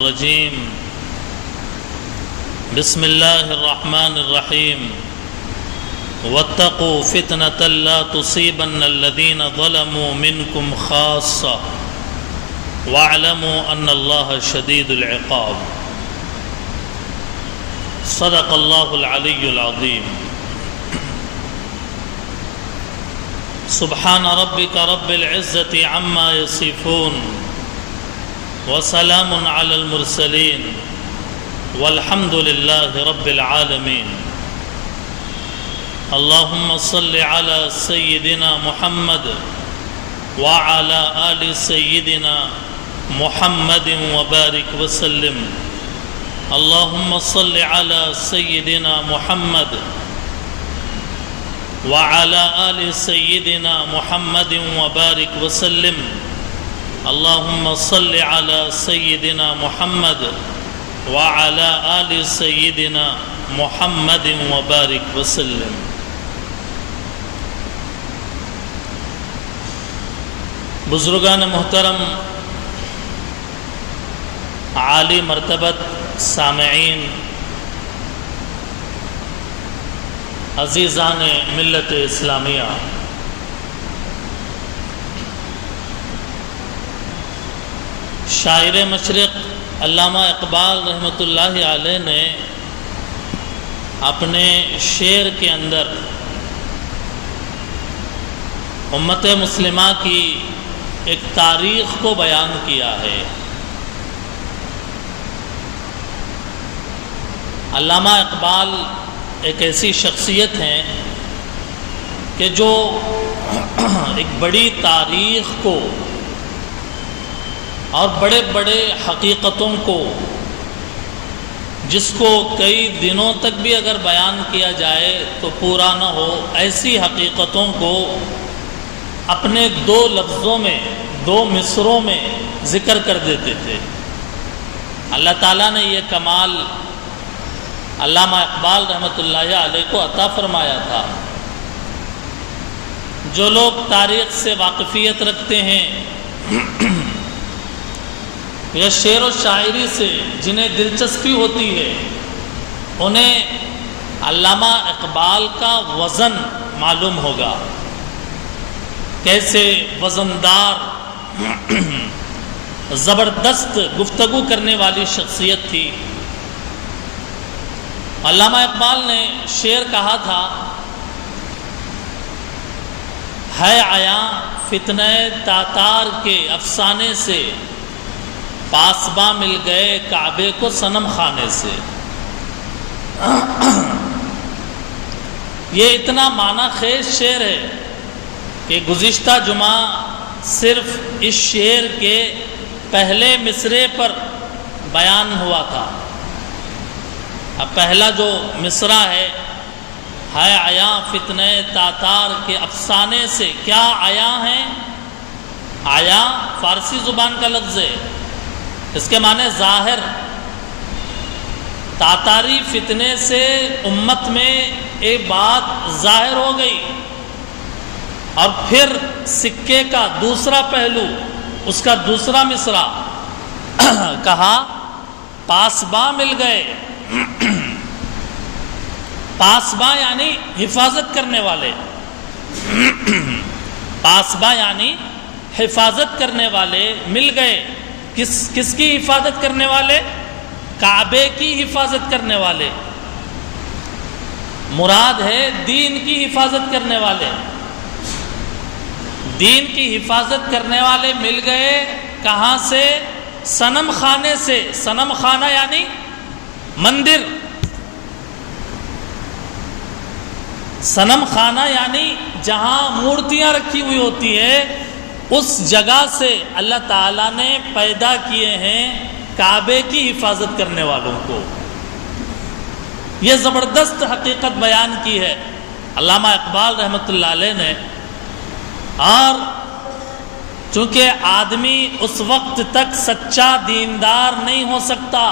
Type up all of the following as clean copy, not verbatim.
الرجيم بسم الله الرحمن الرحيم واتقوا فتنة لا تصيبن الذين ظلموا منكم خاصة واعلموا أن الله شديد العقاب صدق الله العلي العظيم سبحان ربك رب العزة عما يصفون وسلام على المرسلين والحمد لله رب العالمين اللهم صل على سيدنا محمد وعلى آل سيدنا محمد وبارك وسلم اللهم صل على سيدنا محمد وعلى آل سيدنا محمد وبارك وسلم اللهم صل على سيدنا محمد وعلى آل سيدنا محمد وبارك وسلم بزرگان محترم، عالی مرتبت سامعین، عزیزان ملت اسلامیہ، شاعر مشرق علامہ اقبال رحمۃ اللہ علیہ نے اپنے شعر کے اندر امت مسلمہ کی ایک تاریخ کو بیان کیا ہے۔ علامہ اقبال ایک ایسی شخصیت ہیں کہ جو ایک بڑی تاریخ کو اور بڑے بڑے حقیقتوں کو، جس کو کئی دنوں تک بھی اگر بیان کیا جائے تو پورا نہ ہو، ایسی حقیقتوں کو اپنے دو لفظوں میں، دو مصروں میں ذکر کر دیتے تھے۔ اللہ تعالیٰ نے یہ کمال علامہ اقبال رحمۃ اللہ علیہ کو عطا فرمایا تھا۔ جو لوگ تاریخ سے واقفیت رکھتے ہیں یا شعر و شاعری سے جنہیں دلچسپی ہوتی ہے، انہیں علامہ اقبال کا وزن معلوم ہوگا، کیسے وزندار زبردست گفتگو کرنے والی شخصیت تھی۔ علامہ اقبال نے شعر کہا تھا، ہے عیاں فتنہ تاتار کے افسانے سے، پاسباں مل گئے کعبے کو صنم خانے سے۔ یہ اتنا معنی خیز شعر ہے کہ گزشتہ جمعہ صرف اس شعر کے پہلے مصرے پر بیان ہوا تھا۔ اب پہلا جو مصرع ہے عیاں فتنہ تاتار کے افسانے سے، کیا عیاں ہیں؟ عیاں فارسی زبان کا لفظ ہے، اس کے معنی ظاہر۔ تاتاری فتنے سے امت میں ایک بات ظاہر ہو گئی، اور پھر سکے کا دوسرا پہلو، اس کا دوسرا مصرع کہا پاسباں مل گئے۔ پاسباں یعنی حفاظت کرنے والے، پاسباں یعنی حفاظت کرنے والے مل گئے۔ کس کی حفاظت کرنے والے؟ کعبے کی حفاظت کرنے والے، مراد ہے دین کی حفاظت کرنے والے۔ دین کی حفاظت کرنے والے مل گئے، کہاں سے؟ صنم خانے سے۔ صنم خانہ یعنی مندر، صنم خانہ یعنی جہاں مورتیاں رکھی ہوئی ہوتی ہے، اس جگہ سے اللہ تعالیٰ نے پیدا کیے ہیں کعبے کی حفاظت کرنے والوں کو۔ یہ زبردست حقیقت بیان کی ہے علامہ اقبال رحمۃ اللہ علیہ نے۔ اور چونکہ آدمی اس وقت تک سچا دیندار نہیں ہو سکتا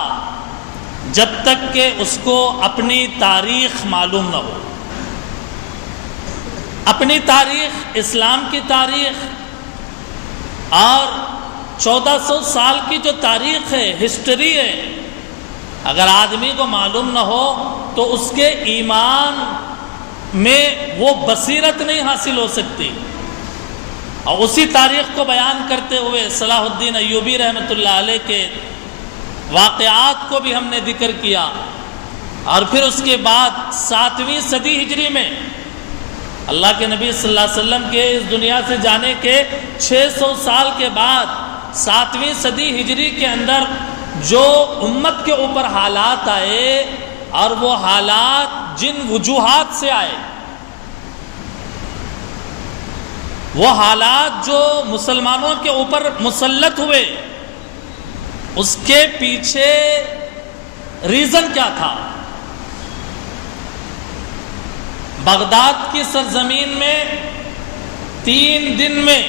جب تک کہ اس کو اپنی تاریخ معلوم نہ ہو۔ اپنی تاریخ، اسلام کی تاریخ اور 1400 سال کی جو تاریخ ہے، ہسٹری ہے، اگر آدمی کو معلوم نہ ہو تو اس کے ایمان میں وہ بصیرت نہیں حاصل ہو سکتی۔ اور اسی تاریخ کو بیان کرتے ہوئے صلاح الدین ایوبی رحمۃ اللہ علیہ کے واقعات کو بھی ہم نے ذکر کیا، اور پھر اس کے بعد 7ویں صدی ہجری میں اللہ کے نبی صلی اللہ علیہ وسلم کے اس دنیا سے جانے کے 600 سال کے بعد 7ویں صدی ہجری کے اندر جو امت کے اوپر حالات آئے، اور وہ حالات جن وجوہات سے آئے، وہ حالات جو مسلمانوں کے اوپر مسلط ہوئے، اس کے پیچھے ریزن کیا تھا؟ بغداد کی سرزمین میں 3 دن میں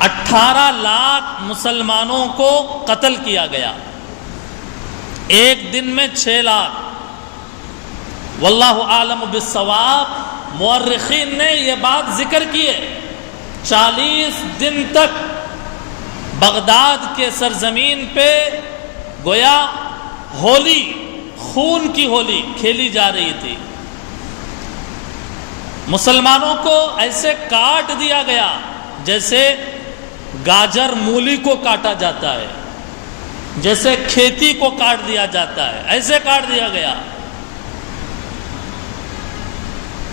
18 لاکھ مسلمانوں کو قتل کیا گیا، ایک دن میں 6 لاکھ۔ واللہ عالم بالصواب، مورخین نے یہ بات ذکر کی ہے، 40 دن تک بغداد کے سرزمین پہ گویا ہولی، خون کی ہولی کھیلی جا رہی تھی۔ مسلمانوں کو ایسے کاٹ دیا گیا جیسے گاجر مولی کو کاٹا جاتا ہے، جیسے کھیتی کو کاٹ دیا جاتا ہے، ایسے کاٹ دیا گیا،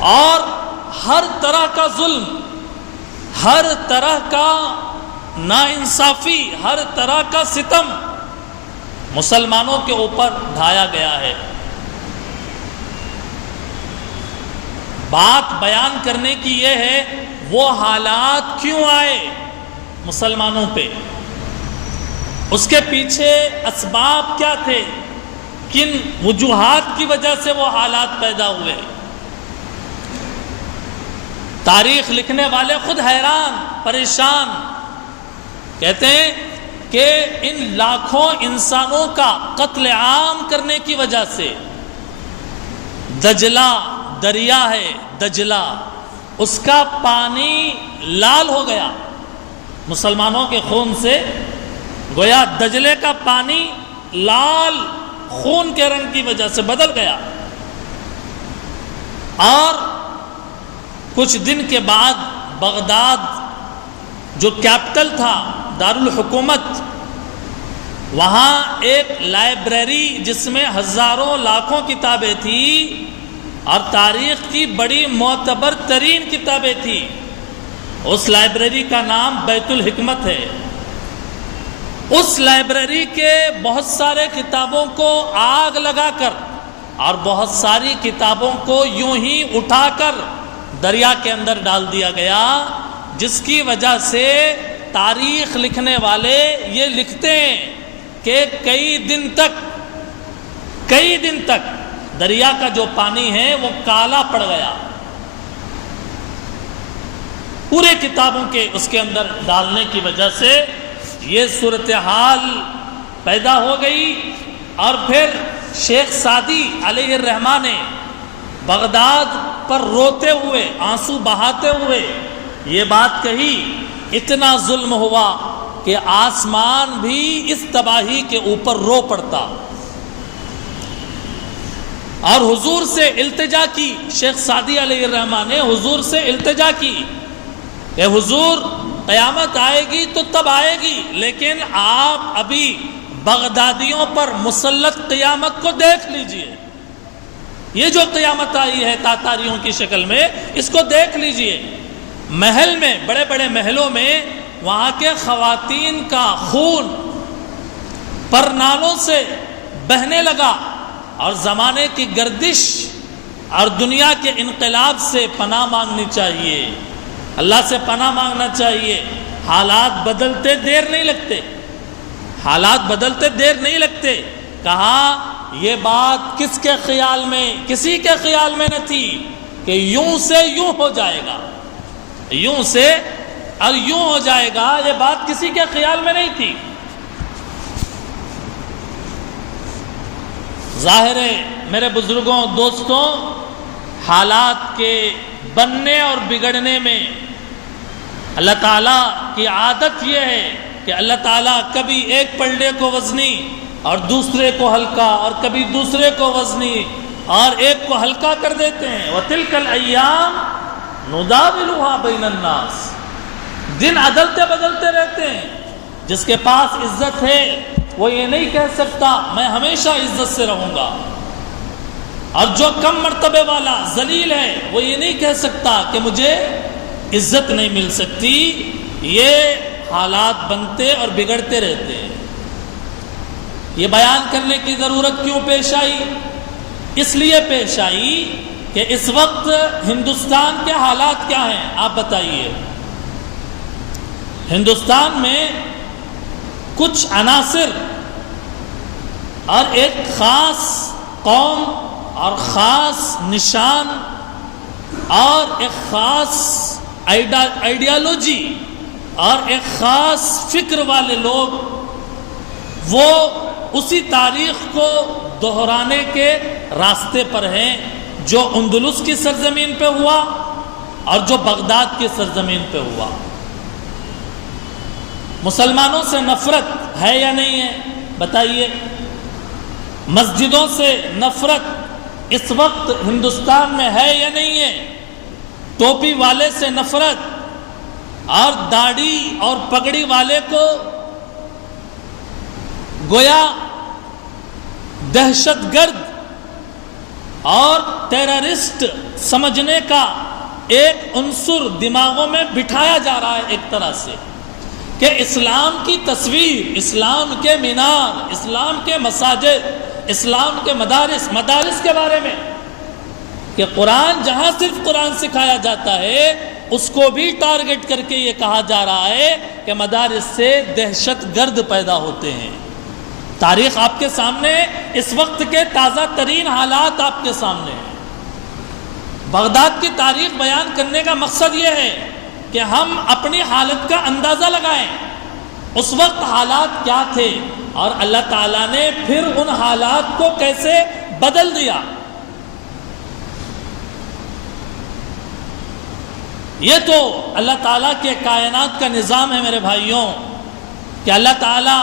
اور ہر طرح کا ظلم، ہر طرح کا ناانصافی، ہر طرح کا ستم مسلمانوں کے اوپر ڈھایا گیا ہے۔ بات بیان کرنے کی یہ ہے وہ حالات کیوں آئے مسلمانوں پہ، اس کے پیچھے اسباب کیا تھے، کن وجوہات کی وجہ سے وہ حالات پیدا ہوئے۔ تاریخ لکھنے والے خود حیران پریشان، کہتے ہیں کہ ان لاکھوں انسانوں کا قتل عام کرنے کی وجہ سے دجلہ دریا ہے، دجلہ، اس کا پانی لال ہو گیا مسلمانوں کے خون سے، گویا دجلے کا پانی لال خون کے رنگ کی وجہ سے بدل گیا۔ اور کچھ دن کے بعد بغداد جو کیپٹل تھا، دارالحکومت، وہاں ایک لائبریری جس میں ہزاروں لاکھوں کتابیں تھیں اور تاریخ کی بڑی معتبر ترین کتابیں تھیں، اس لائبریری کا نام بیت الحکمت ہے۔ اس لائبریری کے بہت سارے کتابوں کو آگ لگا کر اور بہت ساری کتابوں کو یوں ہی اٹھا کر دریا کے اندر ڈال دیا گیا، جس کی وجہ سے تاریخ لکھنے والے یہ لکھتے ہیں کہ کئی دن تک دریا کا جو پانی ہے وہ کالا پڑ گیا، پورے کتابوں کے اس کے اندر ڈالنے کی وجہ سے یہ صورتحال پیدا ہو گئی۔ اور پھر شیخ سعدی علیہ الرحمہ نے بغداد پر روتے ہوئے، آنسو بہاتے ہوئے یہ بات کہی، اتنا ظلم ہوا کہ آسمان بھی اس تباہی کے اوپر رو پڑتا، اور حضور سے التجا کی، شیخ سعدی علیہ الرحمہ نے حضور سے التجا کی کہ حضور قیامت آئے گی تو تب آئے گی، لیکن آپ ابھی بغدادیوں پر مسلط قیامت کو دیکھ لیجئے، یہ جو قیامت آئی ہے تاتاریوں کی شکل میں، اس کو دیکھ لیجئے۔ محل میں، بڑے بڑے محلوں میں وہاں کے خواتین کا خون پرنالوں سے بہنے لگا، اور زمانے کی گردش اور دنیا کے انقلاب سے پناہ مانگنی چاہیے، اللہ سے پناہ مانگنا چاہیے۔ حالات بدلتے دیر نہیں لگتے، حالات بدلتے دیر نہیں لگتے۔ کہا یہ بات کس کے خیال میں، کسی کے خیال میں نہ تھی کہ یوں سے یوں ہو جائے گا، یوں سے اور یوں ہو جائے گا، یہ بات کسی کے خیال میں نہیں تھی۔ ظاہر ہے میرے بزرگوں، دوستوں، حالات کے بننے اور بگڑنے میں اللہ تعالیٰ کی عادت یہ ہے کہ اللہ تعالیٰ کبھی ایک پلڑے کو وزنی اور دوسرے کو ہلکا اور کبھی دوسرے کو وزنی اور ایک کو ہلکا کر دیتے ہیں. وَتِلْكَ الْأَيَّامُ نُدَاوِلُهَا بَيْنَ النَّاسِ. دن عدلتے بدلتے رہتے ہیں. جس کے پاس عزت ہے وہ یہ نہیں کہہ سکتا میں ہمیشہ عزت سے رہوں گا، اور جو کم مرتبے والا ذلیل ہے وہ یہ نہیں کہہ سکتا کہ مجھے عزت نہیں مل سکتی. یہ حالات بنتے اور بگڑتے رہتے ہیں. یہ بیان کرنے کی ضرورت کیوں پیش آئی؟ اس لیے پیش آئی کہ اس وقت ہندوستان کے حالات کیا ہیں آپ بتائیے. ہندوستان میں کچھ عناصر اور ایک خاص قوم اور خاص نشان اور ایک خاص آئیڈیالوجی اور ایک خاص فکر والے لوگ وہ اسی تاریخ کو دہرانے کے راستے پر ہیں جو اندلس کی سرزمین پہ ہوا اور جو بغداد کی سرزمین پہ ہوا. مسلمانوں سے نفرت ہے یا نہیں ہے بتائیے. مسجدوں سے نفرت اس وقت ہندوستان میں ہے یا نہیں ہے. ٹوپی والے سے نفرت اور داڑھی اور پگڑی والے کو گویا دہشت گرد اور ٹیررسٹ سمجھنے کا ایک عنصر دماغوں میں بٹھایا جا رہا ہے ایک طرح سے کہ اسلام کی تصویر، اسلام کے مینار، اسلام کے مساجد، اسلام کے مدارس کے بارے میں کہ قرآن جہاں صرف قرآن سکھایا جاتا ہے اس کو بھی ٹارگٹ کر کے یہ کہا جا رہا ہے کہ مدارس سے دہشت گرد پیدا ہوتے ہیں. تاریخ آپ کے سامنے، اس وقت کے تازہ ترین حالات آپ کے سامنے ہیں. بغداد کی تاریخ بیان کرنے کا مقصد یہ ہے کہ ہم اپنی حالت کا اندازہ لگائیں. اس وقت حالات کیا تھے اور اللہ تعالیٰ نے پھر ان حالات کو کیسے بدل دیا. یہ تو اللہ تعالیٰ کے کائنات کا نظام ہے میرے بھائیوں کہ اللہ تعالیٰ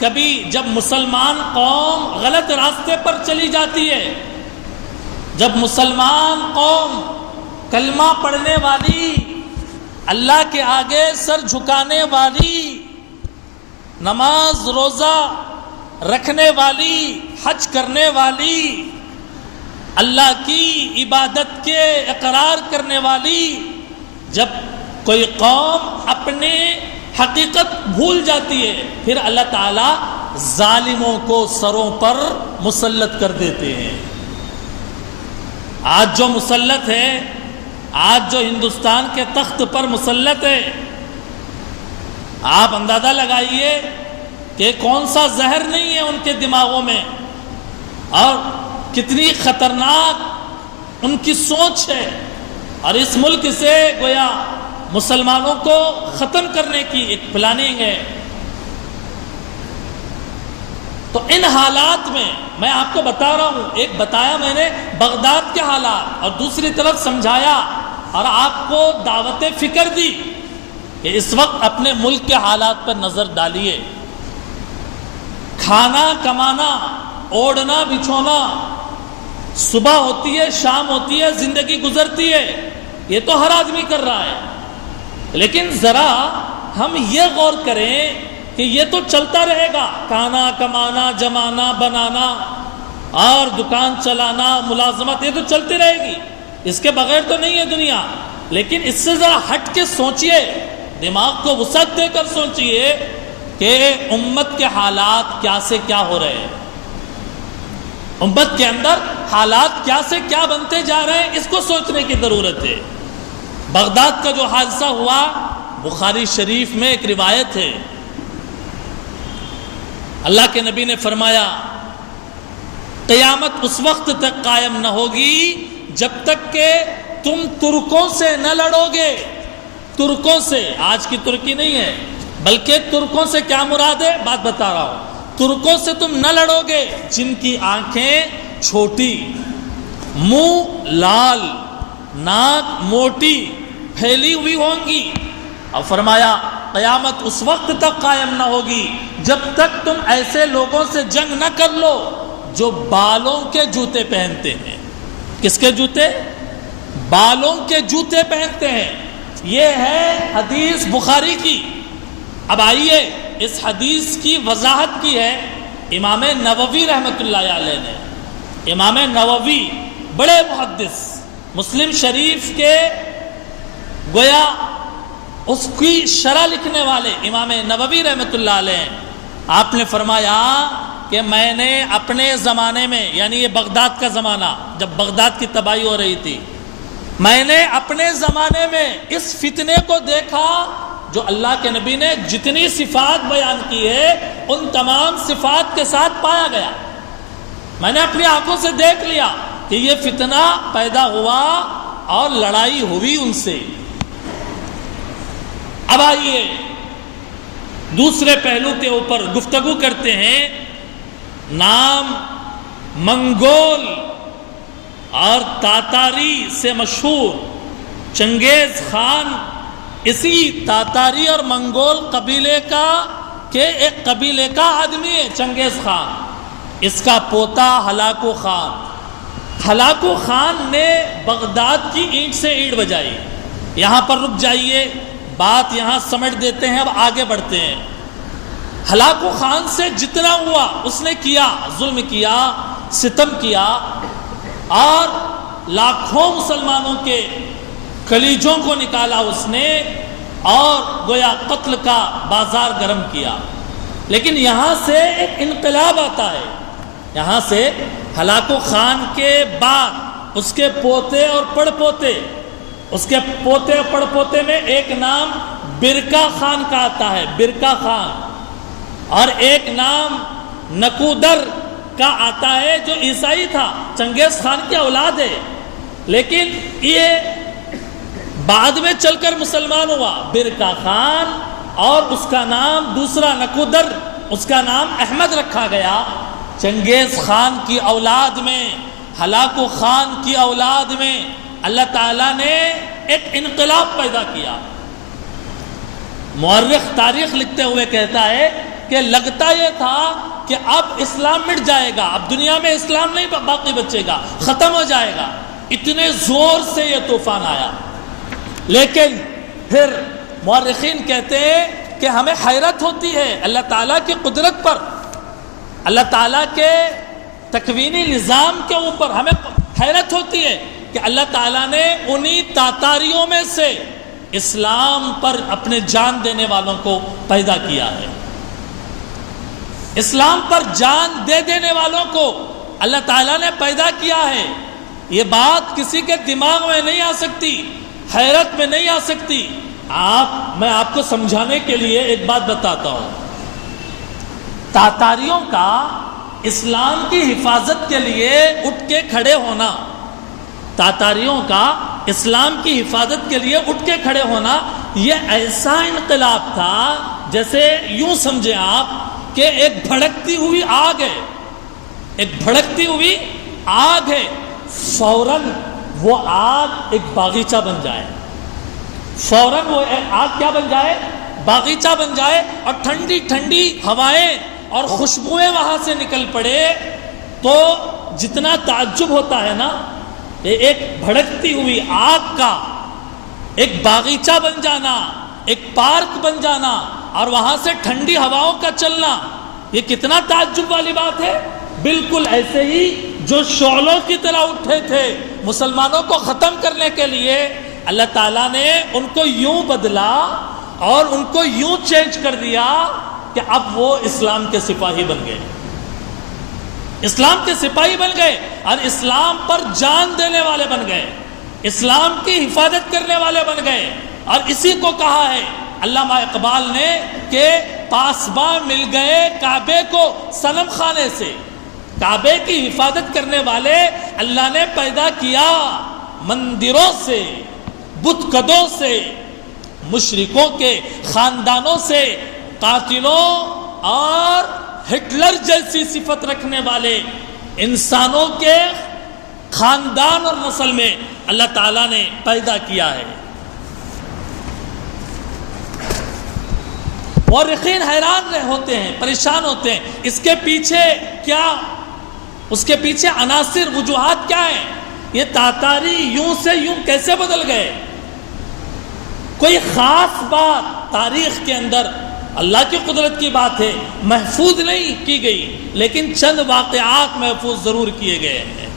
کبھی جب مسلمان قوم غلط راستے پر چلی جاتی ہے، جب مسلمان قوم کلمہ پڑھنے والی، اللہ کے آگے سر جھکانے والی، نماز روزہ رکھنے والی، حج کرنے والی، اللہ کی عبادت کے اقرار کرنے والی، جب کوئی قوم اپنے حقیقت بھول جاتی ہے پھر اللہ تعالیٰ ظالموں کو سروں پر مسلط کر دیتے ہیں. آج جو مسلط ہے، آج جو ہندوستان کے تخت پر مسلط ہے، آپ اندازہ لگائیے کہ کون سا زہر نہیں ہے ان کے دماغوں میں اور کتنی خطرناک ان کی سوچ ہے، اور اس ملک سے گویا مسلمانوں کو ختم کرنے کی ایک پلاننگ ہے. تو ان حالات میں آپ کو بتا رہا ہوں، ایک بتایا میں نے بغداد کے حالات اور دوسری طرف سمجھایا اور آپ کو دعوت فکر دی کہ اس وقت اپنے ملک کے حالات پر نظر ڈالیے. کھانا کمانا، اوڑھنا بچھونا، صبح ہوتی ہے شام ہوتی ہے زندگی گزرتی ہے، یہ تو ہر آدمی کر رہا ہے. لیکن ذرا ہم یہ غور کریں کہ یہ تو چلتا رہے گا، کھانا کمانا، جمانا بنانا اور دکان چلانا، ملازمت، یہ تو چلتی رہے گی، اس کے بغیر تو نہیں ہے دنیا. لیکن اس سے ذرا ہٹ کے سوچئے، دماغ کو وسعت دے کر سوچئے کہ امت کے حالات کیا سے کیا ہو رہے ہیں، امت کے اندر حالات کیا سے کیا بنتے جا رہے ہیں، اس کو سوچنے کی ضرورت ہے. بغداد کا جو حادثہ ہوا، بخاری شریف میں ایک روایت ہے، اللہ کے نبی نے فرمایا قیامت اس وقت تک قائم نہ ہوگی جب تک کہ تم ترکوں سے نہ لڑو گے. ترکوں سے، آج کی ترکی نہیں ہے بلکہ ترکوں سے کیا مراد ہے بات بتا رہا ہوں. ترکوں سے تم نہ لڑو گے جن کی آنکھیں چھوٹی، منہ لال، ناک موٹی پھیلی ہوئی ہوں گی. اور فرمایا قیامت اس وقت تک قائم نہ ہوگی جب تک تم ایسے لوگوں سے جنگ نہ کر لو جو بالوں کے جوتے پہنتے ہیں۔ کس کے جوتے؟ بالوں کے جوتے پہنتے ہیں۔ یہ ہے حدیث بخاری کی۔ اب آئیے اس حدیث کی وضاحت کی ہے امام نووی رحمۃ اللہ علیہ نے۔ امام نووی بڑے محدث، مسلم شریف کے گویا اس کی شرح لکھنے والے امام نووی رحمۃ اللہ علیہ، آپ نے فرمایا کہ میں نے اپنے زمانے میں، یعنی یہ بغداد کا زمانہ جب بغداد کی تباہی ہو رہی تھی، میں نے اپنے زمانے میں اس فتنے کو دیکھا جو اللہ کے نبی نے جتنی صفات بیان کی ہے ان تمام صفات کے ساتھ پایا گیا۔ میں نے اپنی آنکھوں سے دیکھ لیا کہ یہ فتنہ پیدا ہوا اور لڑائی ہوئی ان سے۔ اب آئیے دوسرے پہلو کے اوپر گفتگو کرتے ہیں۔ نام منگول اور تاتاری سے مشہور چنگیز خان اسی تاتاری اور منگول قبیلے کا ایک قبیلے کا آدمی ہے چنگیز خان۔ اس کا پوتا ہلاکو خان۔ ہلاکو خان نے بغداد کی اینٹ سے اینٹ بجائی۔ یہاں پر رک جائیے، بات یہاں سمجھ دیتے ہیں، اب آگے بڑھتے ہیں۔ ہلاکو خان سے جتنا ہوا اس نے کیا، ظلم کیا، ستم کیا اور لاکھوں مسلمانوں کے کلیجوں کو نکالا اس نے اور گویا قتل کا بازار گرم کیا۔ لیکن یہاں سے ایک انقلاب آتا ہے۔ یہاں سے ہلاکو خان کے بعد اس کے پوتے اور پڑ پوتے، اس کے پوتے اور پڑ پوتے میں ایک نام برکا خان کا آتا ہے، برکا خان، اور ایک نام نکودر کا آتا ہے جو عیسائی تھا، چنگیز خان کی اولاد ہے، لیکن یہ بعد میں چل کر مسلمان ہوا۔ برکا خان اور اس کا نام دوسرا نکودر، اس کا نام احمد رکھا گیا۔ چنگیز خان کی اولاد میں، ہلاکو خان کی اولاد میں اللہ تعالیٰ نے ایک انقلاب پیدا کیا۔ مورخ تاریخ لکھتے ہوئے کہتا ہے کہ لگتا یہ تھا کہ اب اسلام مٹ جائے گا، اب دنیا میں اسلام نہیں باقی بچے گا، ختم ہو جائے گا، اتنے زور سے یہ طوفان آیا۔ لیکن پھر مورخین کہتے ہیں کہ ہمیں حیرت ہوتی ہے اللہ تعالیٰ کی قدرت پر، اللہ تعالیٰ کے تکوینی نظام کے اوپر ہمیں حیرت ہوتی ہے کہ اللہ تعالیٰ نے انہی تاتاریوں میں سے اسلام پر اپنے جان دینے والوں کو پیدا کیا ہے۔ اسلام پر جان دے دینے والوں کو اللہ تعالیٰ نے پیدا کیا ہے۔ یہ بات کسی کے دماغ میں نہیں آ سکتی، حیرت میں نہیں آ سکتی۔ میں آپ کو سمجھانے کے لیے ایک بات بتاتا ہوں۔ تاتاریوں کا اسلام کی حفاظت کے لیے اٹھ کے کھڑے ہونا، تاتاریوں کا اسلام کی حفاظت کے لیے اٹھ کے کھڑے ہونا، یہ ایسا انقلاب تھا جیسے یوں سمجھیں آپ کہ ایک بھڑکتی ہوئی آگ ہے، ایک بھڑکتی ہوئی آگ ہے، فوراً وہ آگ ایک باغیچہ بن جائے، فوراً وہ آگ کیا بن جائے؟ باغیچہ بن جائے، اور ٹھنڈی ٹھنڈی ہوائیں اور خوشبوئیں وہاں سے نکل پڑے تو جتنا تعجب ہوتا ہے نا، ایک بھڑکتی ہوئی آگ کا ایک باغیچہ بن جانا، ایک پارک بن جانا اور وہاں سے ٹھنڈی ہواؤں کا چلنا، یہ کتنا تعجب والی بات ہے۔ بالکل ایسے ہی جو شعلوں کی طرح اٹھے تھے مسلمانوں کو ختم کرنے کے لیے، اللہ تعالیٰ نے ان کو یوں بدلا اور ان کو یوں چینج کر دیا کہ اب وہ اسلام کے سپاہی بن گئے، اسلام کے سپاہی بن گئے اور اسلام پر جان دینے والے بن گئے، اسلام کی حفاظت کرنے والے بن گئے۔ اور اسی کو کہا ہے علامہ اقبال نے کہ پاسباں مل گئے کعبے کو صنم خانے سے، کعبے کی حفاظت کرنے والے اللہ نے پیدا کیا مندروں سے، بت قدوں سے، مشرکوں کے خاندانوں سے، قاتلوں اور ہٹلر جیسی صفت رکھنے والے انسانوں کے خاندان اور نسل میں اللہ تعالیٰ نے پیدا کیا ہے۔ مورخین حیران ہوتے ہیں، پریشان ہوتے ہیں، اس کے پیچھے کیا، اس کے پیچھے عناصر، وجوہات کیا ہیں؟ یہ تاتاری یوں سے یوں کیسے بدل گئے؟ کوئی خاص بات تاریخ کے اندر اللہ کی قدرت کی بات ہے، محفوظ نہیں کی گئی، لیکن چند واقعات محفوظ ضرور کیے گئے ہیں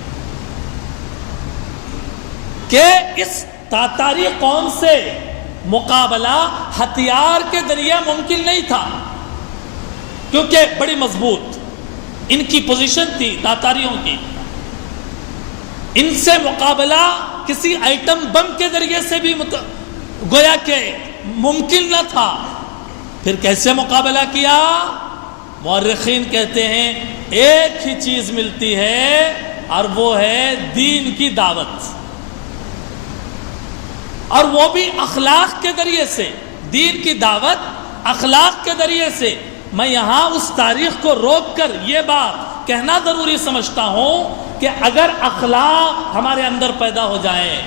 کہ اس تاتاری قوم سے مقابلہ ہتھیار کے ذریعے ممکن نہیں تھا، کیونکہ بڑی مضبوط ان کی پوزیشن تھی تاتاریوں کی. ان سے مقابلہ کسی آئٹم بم کے ذریعے سے بھی گویا کہ ممکن نہ تھا. پھر کیسے مقابلہ کیا؟ مورخین کہتے ہیں ایک ہی چیز ملتی ہے اور وہ ہے دین کی دعوت، اور وہ بھی اخلاق کے ذریعے سے. دین کی دعوت اخلاق کے ذریعے سے. میں یہاں اس تاریخ کو روک کر یہ بات کہنا ضروری سمجھتا ہوں کہ اگر اخلاق ہمارے اندر پیدا ہو جائیں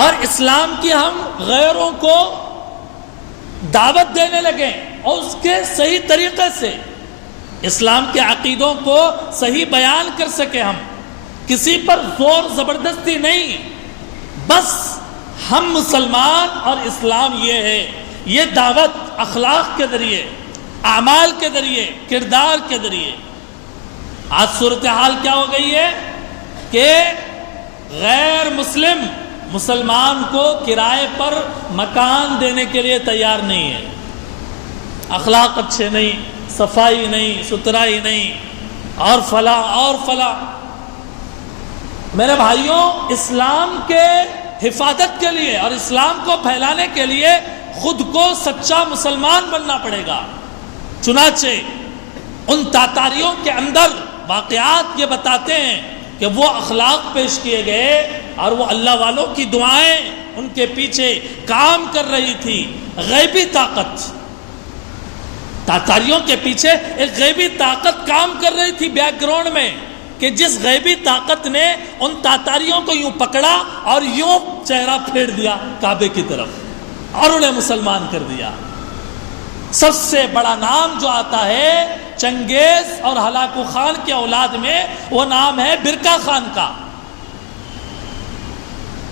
اور اسلام کی ہم غیروں کو دعوت دینے لگیں اور اس کے صحیح طریقے سے اسلام کے عقیدوں کو صحیح بیان کر سکیں، ہم کسی پر زور زبردستی نہیں، بس ہم مسلمان اور اسلام یہ ہے، یہ دعوت اخلاق کے ذریعے، اعمال کے ذریعے، کردار کے ذریعے. آج صورتحال کیا ہو گئی ہے کہ غیر مسلم مسلمان کو کرائے پر مکان دینے کے لیے تیار نہیں ہے. اخلاق اچھے نہیں، صفائی نہیں، ستھرائی نہیں، اور فلاں اور فلاں. میرے بھائیوں، اسلام کے حفاظت کے لیے اور اسلام کو پھیلانے کے لیے خود کو سچا مسلمان بننا پڑے گا. چنانچہ ان تاتاریوں کے اندر واقعات یہ بتاتے ہیں کہ وہ اخلاق پیش کیے گئے اور وہ اللہ والوں کی دعائیں ان کے پیچھے کام کر رہی تھی. غیبی طاقت، تاتاریوں کے پیچھے ایک غیبی طاقت کام کر رہی تھی بیک گراؤنڈ میں، کہ جس غیبی طاقت نے ان تاتاریوں کو یوں پکڑا اور یوں چہرہ پھیر دیا کعبے کی طرف اور انہیں مسلمان کر دیا. سب سے بڑا نام جو آتا ہے چنگیز اور ہلاکو خان کے اولاد میں، وہ نام ہے برکا خان کا.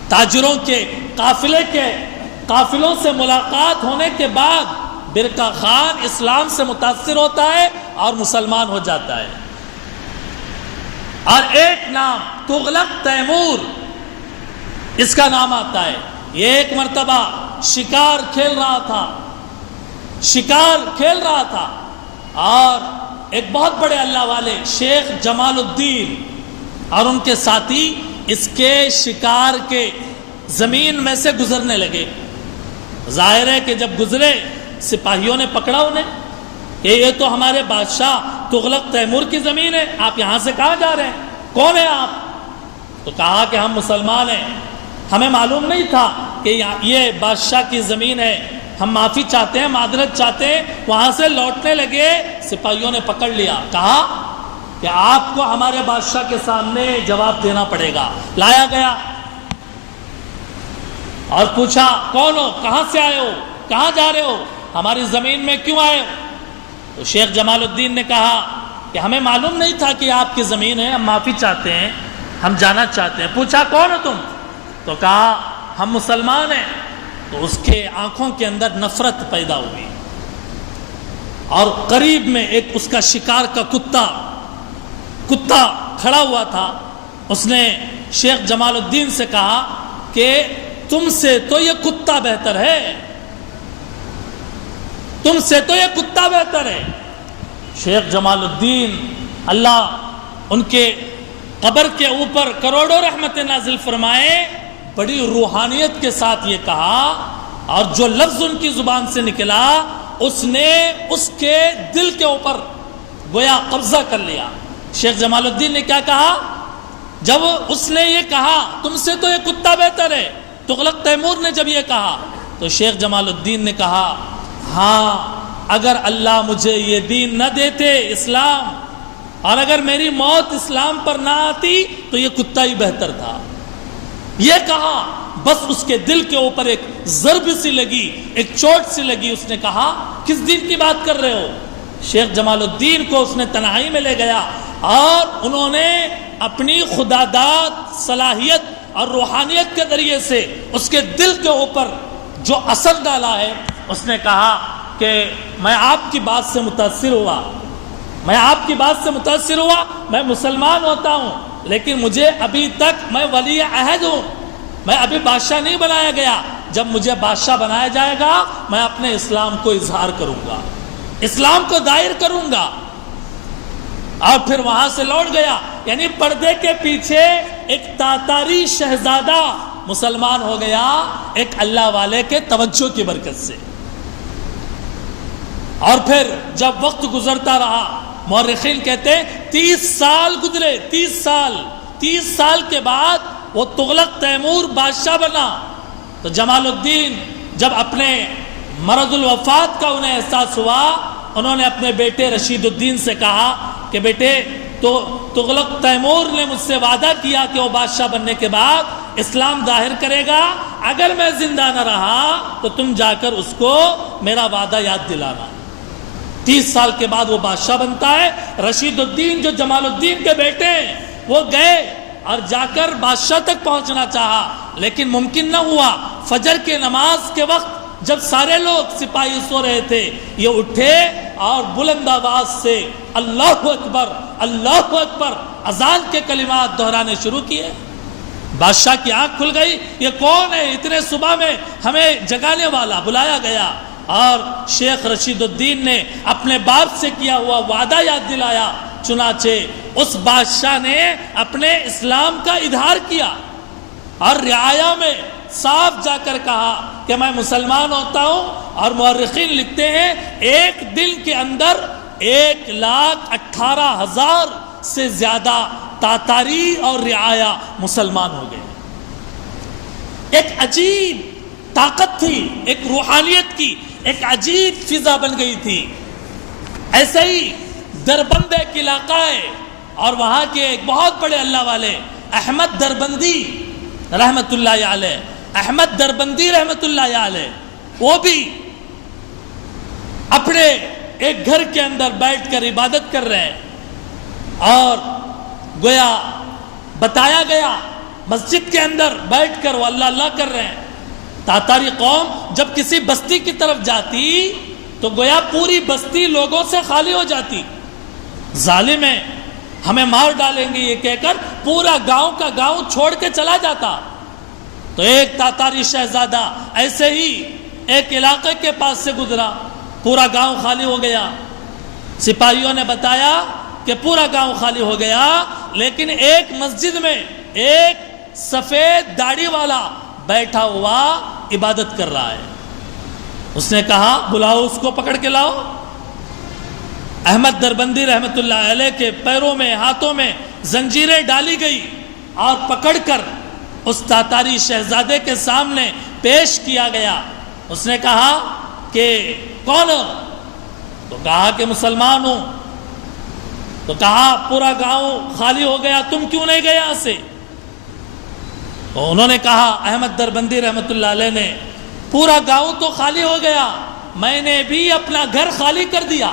تاجروں کے قافلوں سے ملاقات ہونے کے بعد برکا خان اسلام سے متاثر ہوتا ہے اور مسلمان ہو جاتا ہے. اور ایک نام تغلق تیمور، اس کا نام آتا ہے. یہ ایک مرتبہ شکار کھیل رہا تھا اور ایک بہت بڑے اللہ والے شیخ جمال الدین اور ان کے ساتھی اس کے شکار کے زمین میں سے گزرنے لگے. ظاہر ہے کہ جب گزرے سپاہیوں نے پکڑا انہیں کہ یہ تو ہمارے بادشاہ تغلق تیمور کی زمین ہے، آپ یہاں سے کہاں جا رہے ہیں، کون ہیں آپ؟ تو کہا کہ ہم مسلمان ہیں، ہمیں معلوم نہیں تھا کہ یہ بادشاہ کی زمین ہے، ہم معافی چاہتے ہیں، معذرت چاہتے ہیں. وہاں سے لوٹنے لگے، سپاہیوں نے پکڑ لیا، کہا کہ آپ کو ہمارے بادشاہ کے سامنے جواب دینا پڑے گا. لایا گیا اور پوچھا کون ہو، کہاں سے آئے ہو، کہاں جا رہے ہو، ہماری زمین میں کیوں آئے ہو؟ تو شیخ جمال الدین نے کہا کہ ہمیں معلوم نہیں تھا کہ آپ کی زمین ہے، ہم معافی چاہتے ہیں، ہم جانا چاہتے ہیں. پوچھا کون ہو تم؟ تو کہا ہم مسلمان ہیں. تو اس کے آنکھوں کے اندر نفرت پیدا ہوئی اور قریب میں ایک اس کا شکار کا کتا کھڑا ہوا تھا. اس نے شیخ جمال الدین سے کہا کہ تم سے تو یہ کتا بہتر ہے، تم سے تو یہ کتا بہتر ہے. شیخ جمال الدین اللہ ان کے قبر کے اوپر کروڑوں رحمت نازل فرمائے، بڑی روحانیت کے ساتھ یہ کہا، اور جو لفظ ان کی زبان سے نکلا اس نے اس کے دل کے اوپر گویا قبضہ کر لیا. شیخ جمال الدین نے کیا کہا جب اس نے یہ کہا تم سے تو یہ کتا بہتر ہے؟ تغلق تیمور نے جب یہ کہا تو شیخ جمال الدین نے کہا ہاں، اگر اللہ مجھے یہ دین نہ دیتے اسلام، اور اگر میری موت اسلام پر نہ آتی تو یہ کتا ہی بہتر تھا. یہ کہا بس اس کے دل کے اوپر ایک ضرب سی لگی، ایک چوٹ سی لگی. اس نے کہا کس دین کی بات کر رہے ہو؟ شیخ جمال الدین کو اس نے تنہائی میں لے گیا اور انہوں نے اپنی خداداد صلاحیت اور روحانیت کے ذریعے سے اس کے دل کے اوپر جو اثر ڈالا ہے، اس نے کہا کہ میں آپ کی بات سے متاثر ہوا، میں آپ کی بات سے متاثر ہوا، میں مسلمان ہوتا ہوں، لیکن مجھے ابھی تک میں ولی عہد ہوں، میں ابھی بادشاہ نہیں بنایا گیا. جب مجھے بادشاہ بنایا جائے گا میں اپنے اسلام کو اظہار کروں گا، اسلام کو ظاہر کروں گا. اور پھر وہاں سے لوٹ گیا. یعنی پردے کے پیچھے ایک تاتاری شہزادہ مسلمان ہو گیا ایک اللہ والے کے توجہ کی برکت سے. اور پھر جب وقت گزرتا رہا، مورخین کہتے ہیں 30 سال گزرے، 30 سال کے بعد وہ تغلق تیمور بادشاہ بنا. تو جمال الدین جب اپنے مرض الوفات کا انہیں احساس ہوا، انہوں نے اپنے بیٹے رشید الدین سے کہا کہ بیٹے تو تغلق تیمور نے مجھ سے وعدہ کیا کہ وہ بادشاہ بننے کے بعد اسلام ظاہر کرے گا، اگر میں زندہ نہ رہا تو تم جا کر اس کو میرا وعدہ یاد دلانا. 30 سال کے بعد وہ بادشاہ بنتا ہے. رشید الدین جو جمال الدین کے بیٹے ہیں وہ گئے اور جا کر بادشاہ تک پہنچنا چاہا، لیکن ممکن نہ ہوا. فجر کے نماز کے وقت جب سارے لوگ سپاہی سو رہے تھے، یہ اٹھے اور بلند آواز سے اللہ اکبر اللہ اکبر اذان کے کلمات دہرانے شروع کیے. بادشاہ کی آنکھ کھل گئی، یہ کون ہے اتنے صبح میں ہمیں جگانے والا؟ بلایا گیا اور شیخ رشید الدین نے اپنے باپ سے کیا ہوا وعدہ یاد دلایا. چنانچہ اس بادشاہ نے اپنے اسلام کا اظہار کیا اور رعایا میں صاف جا کر کہا کہ میں مسلمان ہوتا ہوں. اور مورخین لکھتے ہیں ایک دن کے اندر 1,18,000 سے زیادہ تاتاری اور رعایا مسلمان ہو گئے. ایک عجیب طاقت تھی، ایک روحانیت کی ایک عجیب فضا بن گئی تھی. ایسے ہی دربند ایک علاقہ ہے اور وہاں کے ایک بہت بڑے اللہ والے احمد دربندی رحمت اللہ علیہ، احمد دربندی رحمت اللہ علیہ، وہ بھی اپنے ایک گھر کے اندر بیٹھ کر عبادت کر رہے ہیں اور گویا بتایا گیا مسجد کے اندر بیٹھ کر وہ اللہ اللہ کر رہے ہیں. تاتاری قوم جب کسی بستی کی طرف جاتی تو گویا پوری بستی لوگوں سے خالی ہو جاتی. ظالم ہے، ہمیں مار ڈالیں گے یہ کہہ کر پورا گاؤں کا گاؤں چھوڑ کے چلا جاتا. تو ایک تاتاری شہزادہ ایسے ہی ایک علاقے کے پاس سے گزرا، پورا گاؤں خالی ہو گیا. سپاہیوں نے بتایا کہ پورا گاؤں خالی ہو گیا، لیکن ایک مسجد میں ایک سفید داڑھی والا بیٹھا ہوا عبادت کر رہا ہے. اس نے کہا بلاؤ اس کو، پکڑ کے لاؤ. احمد دربندی رحمت اللہ علیہ کے پیروں میں ہاتھوں میں زنجیریں ڈالی گئی اور پکڑ کر اس تاتاری شہزادے کے سامنے پیش کیا گیا. اس نے کہا کہ کون ہو؟ تو کہا کہ مسلمان ہوں. تو کہا پورا گاؤں خالی ہو گیا، تم کیوں نہیں گئے یہاں سے؟ تو انہوں نے کہا احمد دربندی رحمت اللہ علیہ نے، پورا گاؤں تو خالی ہو گیا، میں نے بھی اپنا گھر خالی کر دیا،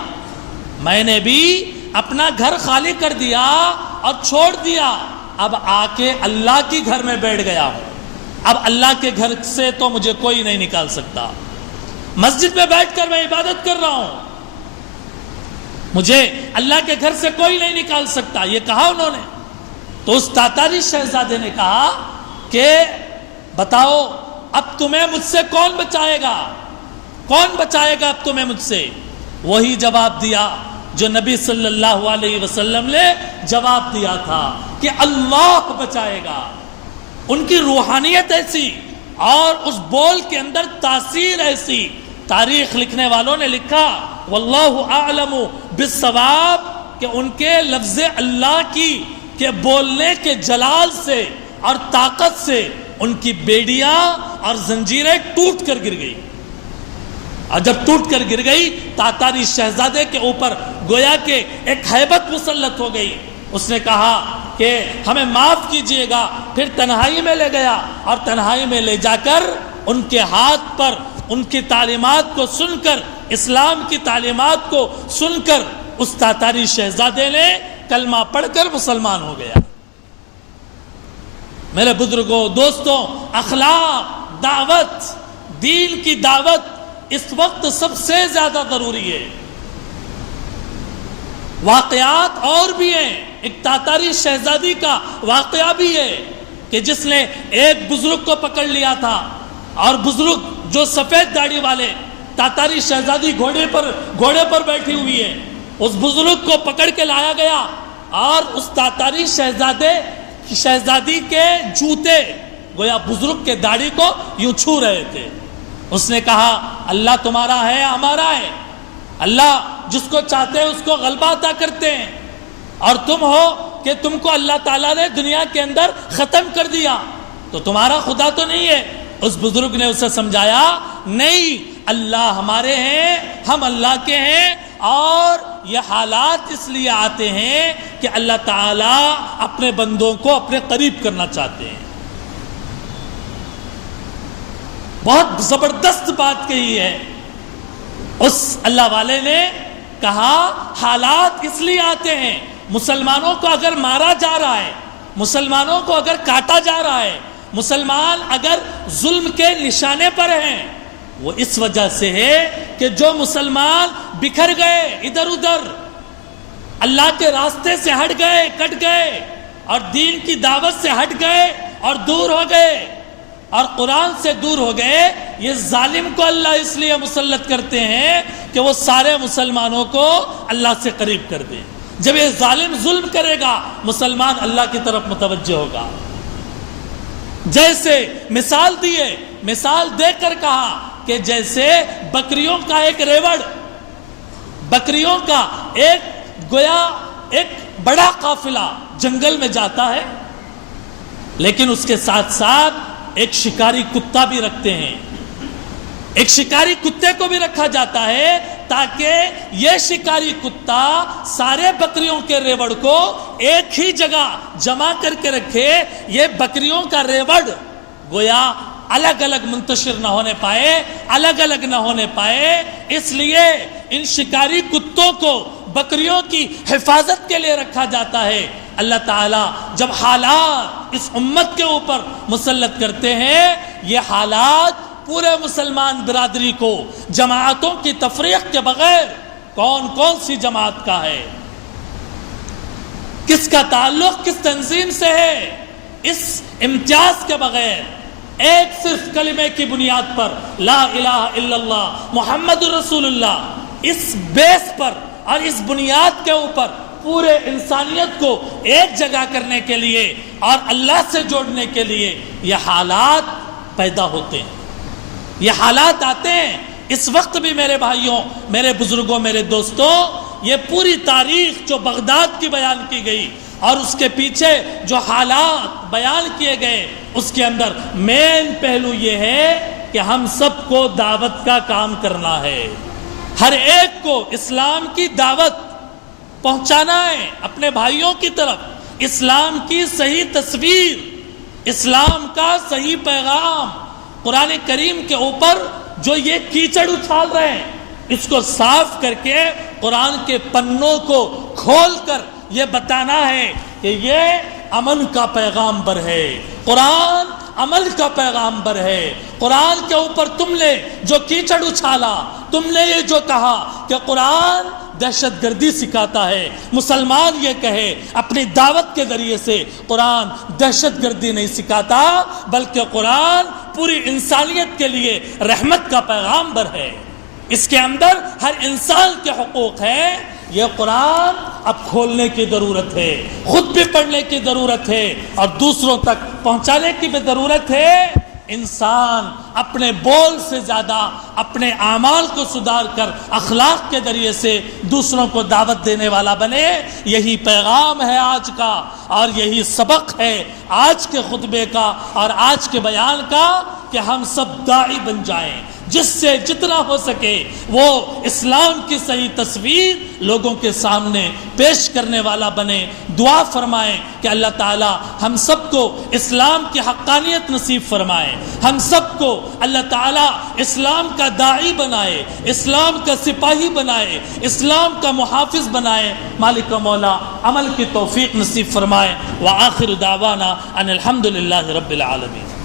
میں نے بھی اپنا گھر خالی کر دیا اور چھوڑ دیا. اب آ کے اللہ کی گھر میں بیٹھ گیا ہوں. اب اللہ کے گھر سے تو مجھے کوئی نہیں نکال سکتا. مسجد میں بیٹھ کر میں عبادت کر رہا ہوں، مجھے اللہ کے گھر سے کوئی نہیں نکال سکتا، یہ کہا انہوں نے. تو اس تاتاری شہزادے نے کہا کہ بتاؤ اب تمہیں مجھ سے کون بچائے گا؟ کون بچائے گا اب تمہیں مجھ سے؟ وہی جواب دیا جو نبی صلی اللہ علیہ وسلم نے جواب دیا تھا کہ اللہ بچائے گا. ان کی روحانیت ایسی اور اس بول کے اندر تاثیر ایسی. تاریخ لکھنے والوں نے لکھا واللہ اعلم بالصواب کہ ان کے لفظ اللہ کی کے بولنے کے جلال سے اور طاقت سے ان کی بیڑیاں اور زنجیریں ٹوٹ کر گر گئی. اور جب ٹوٹ کر گر گئی تاتاری شہزادے کے اوپر گویا کہ ایک ہیبت مسلط ہو گئی. اس نے کہا کہ ہمیں معاف کیجئے گا، پھر تنہائی میں لے گیا اور تنہائی میں لے جا کر ان کے ہاتھ پر ان کی تعلیمات کو سن کر، اسلام کی تعلیمات کو سن کر اس تاتاری شہزادے نے کلمہ پڑھ کر مسلمان ہو گیا۔ میرے بزرگوں، دوستوں، اخلاق، دعوت، دین کی دعوت اس وقت سب سے زیادہ ضروری ہے۔ واقعات اور بھی ہیں، ایک تاتاری شہزادی کا واقعہ بھی ہے کہ جس نے ایک بزرگ کو پکڑ لیا تھا، اور بزرگ جو سفید داڑھی والے، تاتاری شہزادی گھوڑے پر بیٹھی ہوئی ہے، اس بزرگ کو پکڑ کے لایا گیا اور اس تاتاری شہزادی کے جوتے گویا بزرگ کے داڑھی کو یوں چھو رہے تھے۔ اس نے کہا اللہ تمہارا ہے، ہمارا ہے، اللہ جس کو چاہتے ہیں اس کو غلبہ عطا کرتے ہیں، اور تم ہو کہ تم کو اللہ تعالیٰ نے دنیا کے اندر ختم کر دیا، تو تمہارا خدا تو نہیں ہے۔ اس بزرگ نے اسے سمجھایا نہیں، اللہ ہمارے ہیں، ہم اللہ کے ہیں، اور یہ حالات اس لیے آتے ہیں کہ اللہ تعالیٰ اپنے بندوں کو اپنے قریب کرنا چاہتے ہیں۔ بہت زبردست بات کہی ہے اس اللہ والے نے، کہا حالات اس لیے آتے ہیں، مسلمانوں کو اگر مارا جا رہا ہے، مسلمانوں کو اگر کاٹا جا رہا ہے، مسلمان اگر ظلم کے نشانے پر ہیں، وہ اس وجہ سے ہے کہ جو مسلمان بکھر گئے، ادھر ادھر اللہ کے راستے سے ہٹ گئے، کٹ گئے، اور دین کی دعوت سے ہٹ گئے اور دور ہو گئے اور قرآن سے دور ہو گئے۔ یہ ظالم کو اللہ اس لیے مسلط کرتے ہیں کہ وہ سارے مسلمانوں کو اللہ سے قریب کر دیں۔ جب یہ ظالم ظلم کرے گا، مسلمان اللہ کی طرف متوجہ ہوگا۔ جیسے مثال دیے، مثال دے کر کہا کہ جیسے بکریوں کا ایک ریوڑ، بکریوں کا ایک گویا ایک بڑا قافلہ جنگل میں جاتا ہے، لیکن اس کے ساتھ ساتھ ایک شکاری کتا بھی رکھتے ہیں، ایک شکاری کتے کو بھی رکھا جاتا ہے تاکہ یہ شکاری کتا سارے بکریوں کے ریوڑ کو ایک ہی جگہ جمع کر کے رکھے، یہ بکریوں کا ریوڑ گویا الگ الگ منتشر نہ ہونے پائے، الگ الگ نہ ہونے پائے۔ اس لیے ان شکاری کتوں کو بکریوں کی حفاظت کے لیے رکھا جاتا ہے۔ اللہ تعالیٰ جب حالات اس امت کے اوپر مسلط کرتے ہیں، یہ حالات پورے مسلمان برادری کو جماعتوں کی تفریق کے بغیر، کون کون سی جماعت کا ہے، کس کا تعلق کس تنظیم سے ہے، اس امتیاز کے بغیر، ایک صرف کلمے کی بنیاد پر لا الہ الا اللہ محمد رسول اللہ، اس بیس پر اور اس بنیاد کے اوپر پورے انسانیت کو ایک جگہ کرنے کے لیے اور اللہ سے جوڑنے کے لیے یہ حالات پیدا ہوتے ہیں، یہ حالات آتے ہیں۔ اس وقت بھی میرے بھائیوں، میرے بزرگوں، میرے دوستوں، یہ پوری تاریخ جو بغداد کی بیان کی گئی اور اس کے پیچھے جو حالات بیان کیے گئے، اس کے اندر مین پہلو یہ ہے کہ ہم سب کو دعوت کا کام کرنا ہے، ہر ایک کو اسلام کی دعوت پہنچانا ہے اپنے بھائیوں کی طرف، اسلام کی صحیح تصویر، اسلام کا صحیح پیغام، قرآن کریم کے اوپر جو یہ کیچڑ اچھال رہے ہیں، اس کو صاف کر کے قرآن کے پنوں کو کھول کر یہ بتانا ہے کہ یہ امن کا پیغامبر ہے، قرآن عمل کا پیغامبر ہے۔ قرآن کے اوپر تم نے جو کیچڑ اچھالا، تم نے یہ جو کہا کہ قرآن دہشت گردی سکھاتا ہے، مسلمان یہ کہے اپنی دعوت کے ذریعے سے قرآن دہشت گردی نہیں سکھاتا، بلکہ قرآن پوری انسانیت کے لیے رحمت کا پیغامبر ہے، اس کے اندر ہر انسان کے حقوق ہیں۔ یہ قرآن اب کھولنے کی ضرورت ہے، خود بھی پڑھنے کی ضرورت ہے اور دوسروں تک پہنچانے کی بھی ضرورت ہے۔ انسان اپنے بول سے زیادہ اپنے اعمال کو سدھار کر اخلاق کے ذریعے سے دوسروں کو دعوت دینے والا بنے، یہی پیغام ہے آج کا، اور یہی سبق ہے آج کے خطبے کا اور آج کے بیان کا، کہ ہم سب داعی بن جائیں، جس سے جتنا ہو سکے وہ اسلام کی صحیح تصویر لوگوں کے سامنے پیش کرنے والا بنے۔ دعا فرمائیں کہ اللہ تعالی ہم سب کو اسلام کی حقانیت نصیب فرمائے، ہم سب کو اللہ تعالی اسلام کا داعی بنائے، اسلام کا سپاہی بنائے، اسلام کا محافظ بنائے۔ مالک و مولا عمل کی توفیق نصیب فرمائے۔ وآخر دعوانا ان الحمد للہ رب العالمین۔